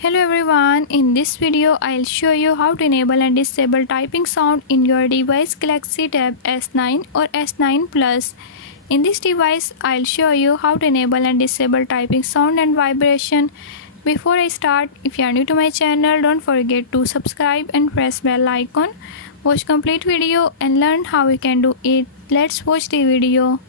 Hello everyone, in this video I'll show you how to enable and disable typing sound in your device Galaxy Tab S9 or S9 Plus. In this device I'll show you how to enable and disable typing sound and vibration. Before I start, if you are new to my channel, don't forget to subscribe and press bell icon. Watch complete video and learn how you can do it. Let's watch the video.